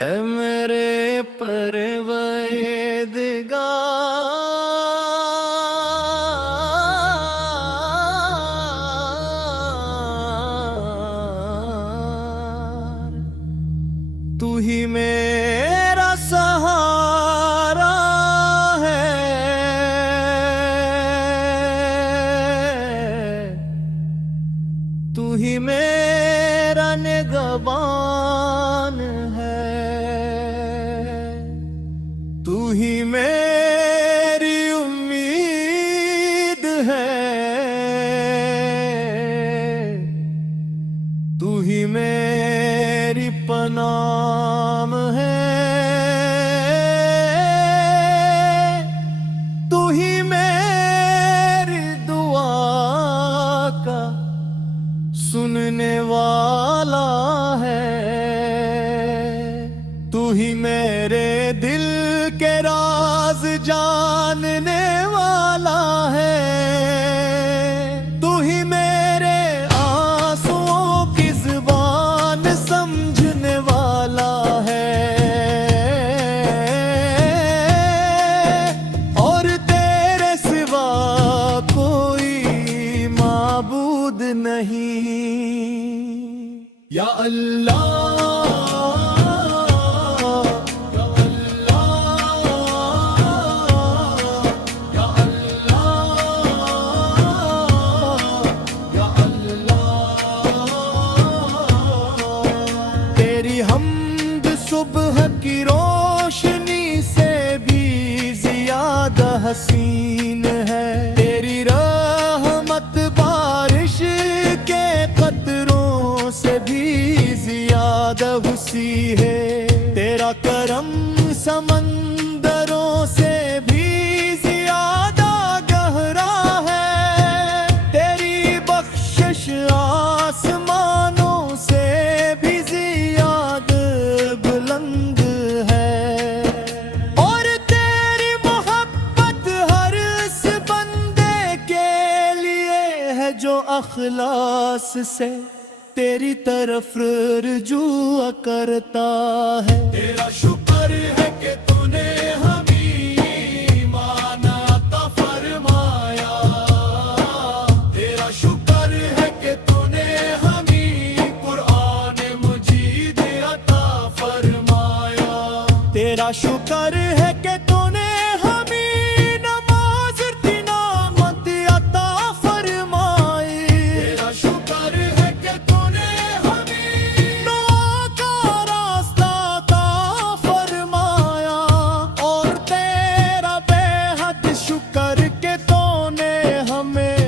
اے میرے پروردگار، تو ہی میرا سہارا ہے، تو ہی میرا نگہبان ہے، تو ہی میری امید ہے، تو ہی میری پناہ ہے، تو ہی میری دعا کا سننے والا ہے، تو ہی میرے دل کے راز جاننے والا ہے، تو ہی میرے آنسوؤں کی زبان سمجھنے والا ہے، اور تیرے سوا کوئی معبود نہیں۔ یا اللہ، تیری حمد صبح کی روشنی سے بھی زیادہ حسین ہے، تیری رحمت بارش کے قطروں سے بھی زیادہ وسیع ہے، تیرا کرم سمندروں سے بھی زیادہ گہرا ہے، تیری بخشش آسمانوں سے بھی زیادہ بلند ہے، اور تیری محبت ہر اس بندے کے لیے ہے جو اخلاص سے تیری طرف رجوع کرتا ہے۔ تیرا شکر ہے کہ تو نے ہمیں ایمان عطا فرمایا، تیرا شکر ہے کہ تو نے ہمیں قرآن مجید عطا فرمایا، تیرا شکر ہے کہ تو نے ہمیں نماز تلاوت عطا فرمائی، تیرا شکر ہے کہ تو نے ہمیں دعا کا راستہ عطا فرمایا، اور تیرا بے حد شکر کہ تو نے ہمیں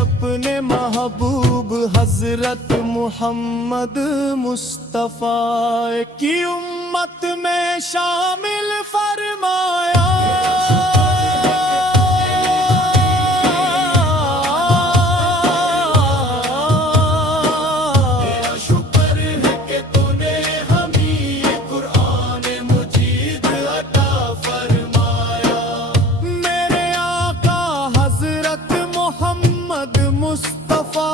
اپنے محبوب حضرت محمد مصطفیٰ کی امت میں شامل فرمایا۔ تیرا شکر ہے کہ تو نے ہمیں قرآن مجید عطا فرمایا، میرے آقا حضرت محمد مصطفیٰ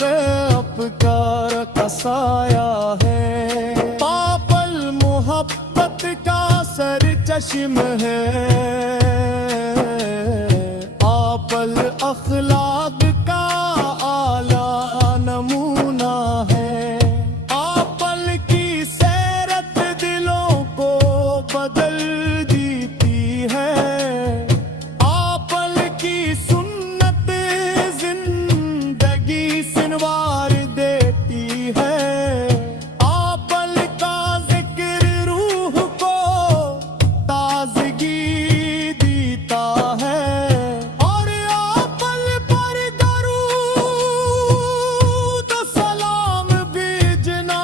غیبکار کا سایہ ہے، پاپل محبت کا سر چشم ہے، آپل اخلاق کا اعلیٰ نمونہ ہے، آپل کی سیرت دلوں کو بدل دیتی ہے، آپل کی سنت زندگی سنوار دیتی ہے، آپل کا ذکر روح کو تازگی دیتا ہے، اور آپل پر درود و سلام بھیجنا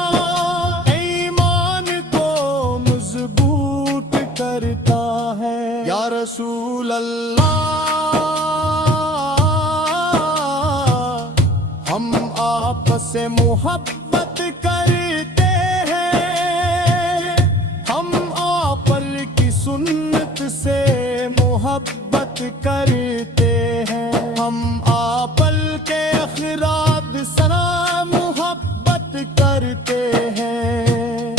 ایمان کو مضبوط کرتا ہے۔ یا رسول اللہ، ہم آپس سے محبت کرتے ہیں، ہم آپل کی سنت سے محبت کرتے ہیں، ہم آپل کے اخراج سنا محبت کرتے ہیں،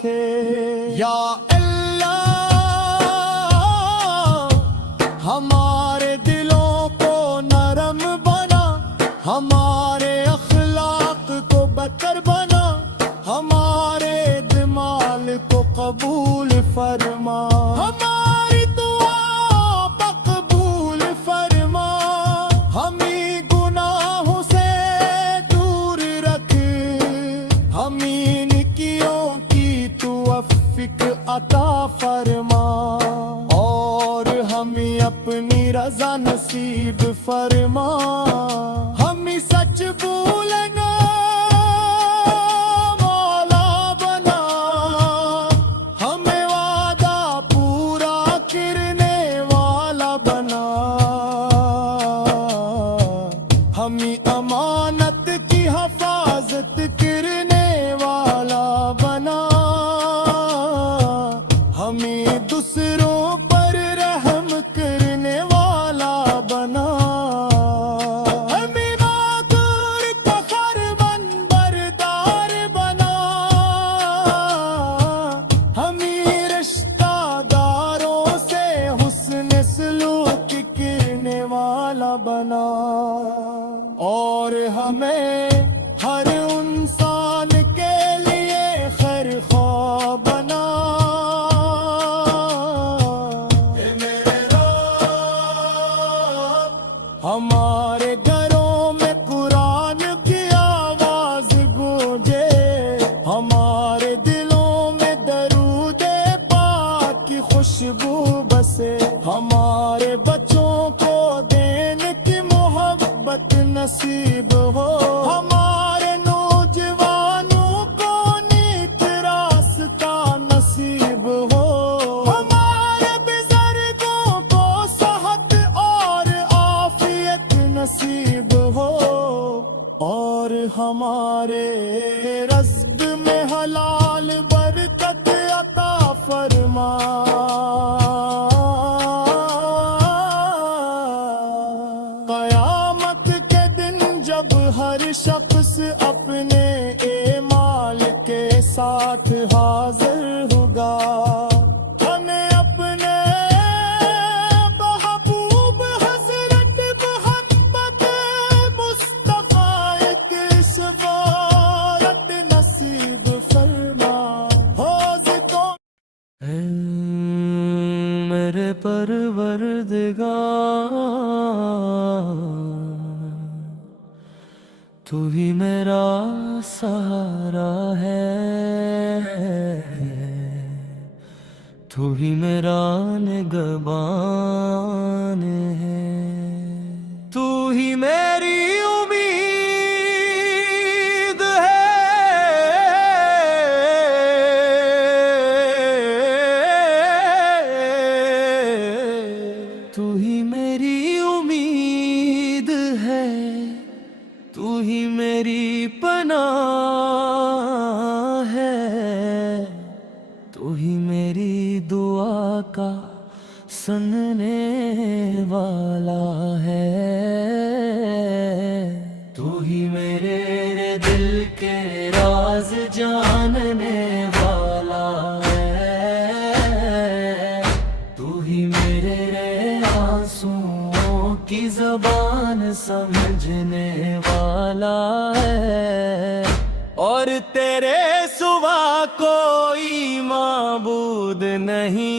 رکھے یا اللہ ہمارے دلوں کو نرم بنا، ہمارے اخلاق کو بہتر بنا، ہمارے اعمال کو قبول فرما، ہماری دعا مقبول فرما، ہمیں گناہوں سے دور رکھ، ہمیں نیکیوں کی توفیق عطا فرما، اور ہمیں اپنی رضا نصیب فرما، ہمیں سچ بولنا والا بنا، ہمیں وعدہ پورا کرنے والا بنا، ہمیں امانت کی حفاظت کرنے والا بنا، ہمیں دوسروں پر رحم کرنے والا بنا، ہمیں معذور کا فرمان بردار بنا، ہمیں رشتہ داروں سے حسن سلوک کرنے والا بنا، اور ہمیں ہر انسان کے لیے خیر خواہ بنا۔ اے میرے رب، ہمارے گھروں میں قرآن کی آواز گونجے، ہمارے دلوں میں درود پاک کی خوشبو بسے، ہمارے بچوں کو دین کی محبت نصیب ہو، ہمارے نوجوانوں کو نیک راستہ نصیب ہو، ہمارے بزرگوں کو صحت اور عافیت نصیب ہو، اور ہمارے رزق میں حلال برکت عطا فرما۔ قیامت کے دن جب ہر شخص اپنے اعمال کے ساتھ حاضر ہوگا، ہمیں اپنے محبوب حضرت محمد مصطفیٰ کی شفاعت نصیب فرما۔ حوض کو اے میرے پروردگار، تو ہی میرا سہارا ہے، تو ہی میرا نگہبان ہے، تو ہی میری امید ہے، تو ہی میری امید ہے، تو ہی میری پناہ ہے، تو ہی میری دعا کا سننے والا ہے، تو ہی میرے دل کے راز جاننے والا ہے، تو ہی میرے آنسوؤں کی زبان سمجھنے والا ہے، اور تیرے سوا کوئی معبود نہیں،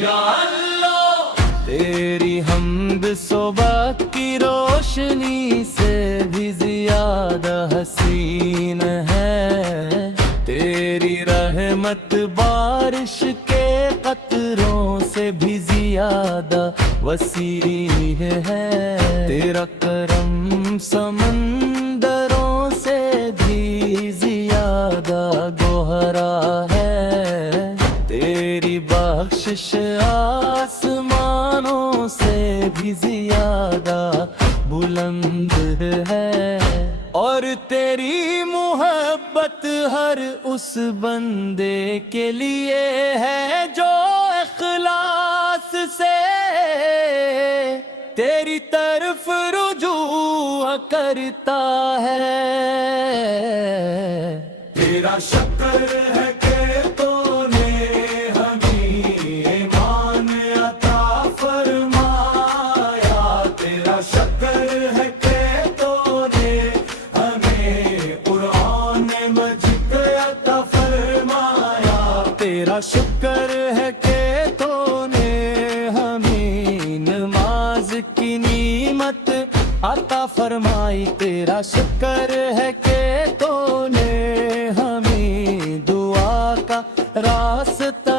یا اللہ تیری حمد صبح کی روشنی سے بھی زیادہ حسین ہے، تیری رحمت بارش کے قطروں سے بھی زیادہ وسیع ہے، تیرا کرم سمندروں سے بھی زیادہ گہرا ہے، تیری بخشش آسمانوں سے بھی زیادہ بلند ہے، اور تیری محبت ہر اس بندے کے لیے ہے جو اخلاص سے تیری طرف رجوع کرتا ہے، تیرا شکر ہے کہ تو نے ہمیں ایمان عطا فرمایا، تیرا شکر ہے کہ تو نے ہمیں قرآن مجید عطا فرمایا، تیرا شکر ہے کہ تو نے ہمیں نماز کی نعمت عطا فرمائی، تیرا شکر ہے کہ تو نے ہمیں دعا کا راستہ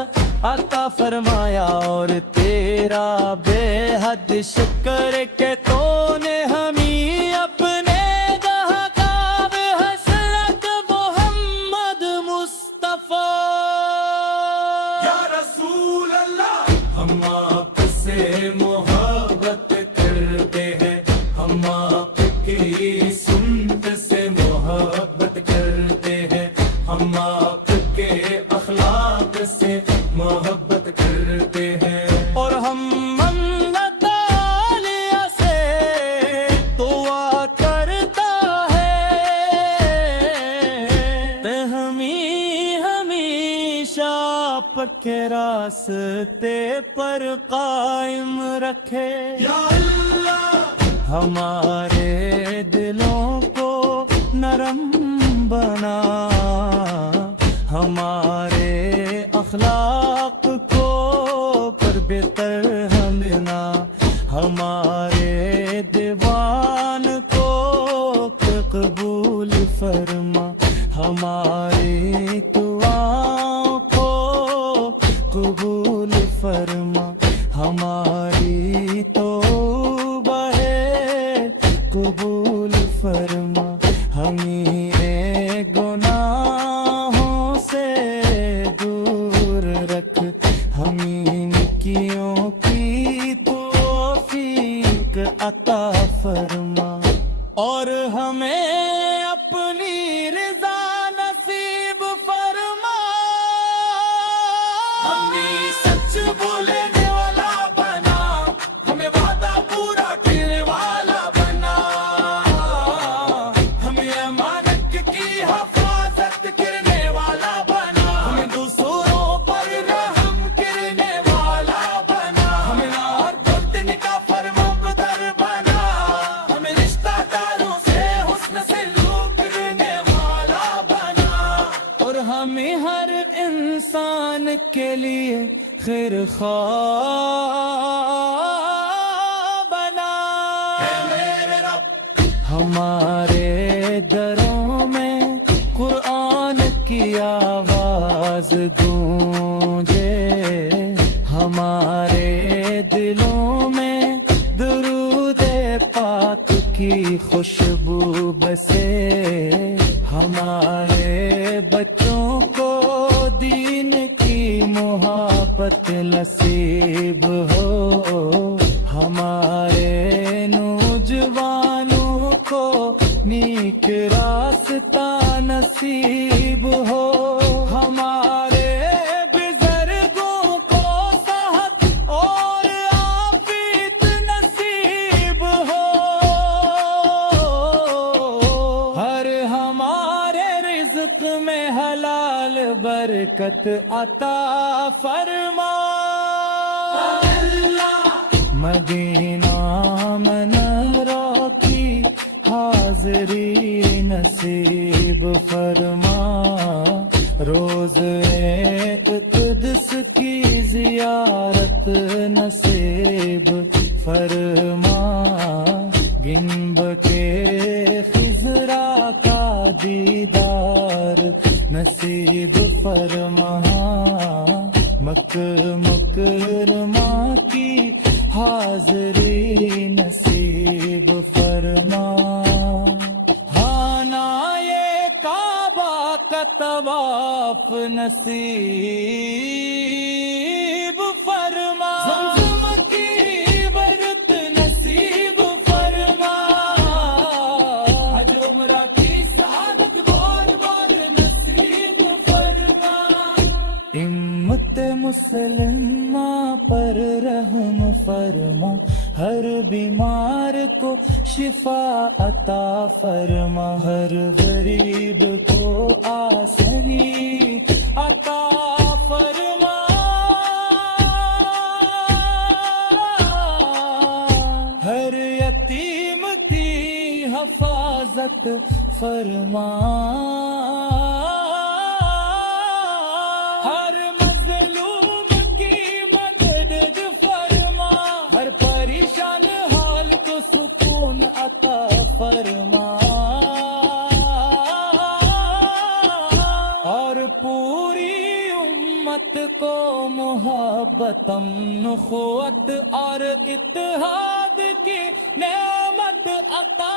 عطا فرمایا، اور تیرا بے حد شکر کہ تو نے ہمیں اپنے دہقاب حضرت محمد مصطفیٰ یا رسول اللہ، ہم آپ سے محبت کرتے ہیں، ہم آپ کی سنت سے محبت کرتے ہیں، ہم آپ کے اخلاق سے محبت کرتے ہیں، اور ہم منت عالیہ سے دعا کرتا ہے تے ہمیشہ آپ کے راستے پر قائم رکھے یا اللہ، ہمارے دلوں کو نرم بنا، ہمارے اخلاق کو پر بہتر بنا، ہمارے دیوان کو قبول فرما، ہماری دعاؤں کو قبول فرما، ہماری توبہ قبول فرما، ہمیں گناہوں سے دور رکھ، ہمیں نیکیوں کی توفیق عطا فرما، اور ہمیں اپنی رضا نصیب فرما، ہمیں سچ بولنے والا بنا، ہمیں وعدہ پورا کرنے والا بنا، ہمیں امانت کی حفاظت کرنے والا بنا، ہمیں دوسروں پر رحم کرنے والا بنا، ہمیں اور برتن کا فرمانبردار بنا، ہمیں رشتہ داروں سے حسن سلوک کرنے والا بنا، اور ہمیں ہر انسان کے لیے خیر خواہ بنا، ہمارے گھروں میں قرآن کی آواز گونجے، ہمارے دلوں میں درود پاک کی خوشبو بسے، ہمارے بچوں کو دین کی محبت نصیب ہو، ہمارے نوجوانوں کو نیک راستہ نصیب ہو، ہمارے بزرگوں کو صحت اور عافیت نصیب ہو، ہر ہمارے رزق میں حلال برکت عطا فرما، مدینہ منورہ کی حاضری نصیب فرما، روز قدس کی زیارت نصیب فرما، گنب کے خضرا کا دیدار نصیب فرما، مکہ مکرمہ کی حاضری نصیب فرما، خانہ کعبہ کا طواف نصیب فرما، زمزم کی برکت نصیب فرما، حج عمرہ کی سعادت بار بار نصیب فرما، امت مسلمہ پر رحم فرما، ہر بیمار کو شفا عطا فرما، ہر غریب کو آسن فرما ہر مظلوم کی مدد فرما ہر پریشان حال کو سکون عطا فرما اور پوری امت کو محبت امن اخوت اور اتحاد کی نعمت عطا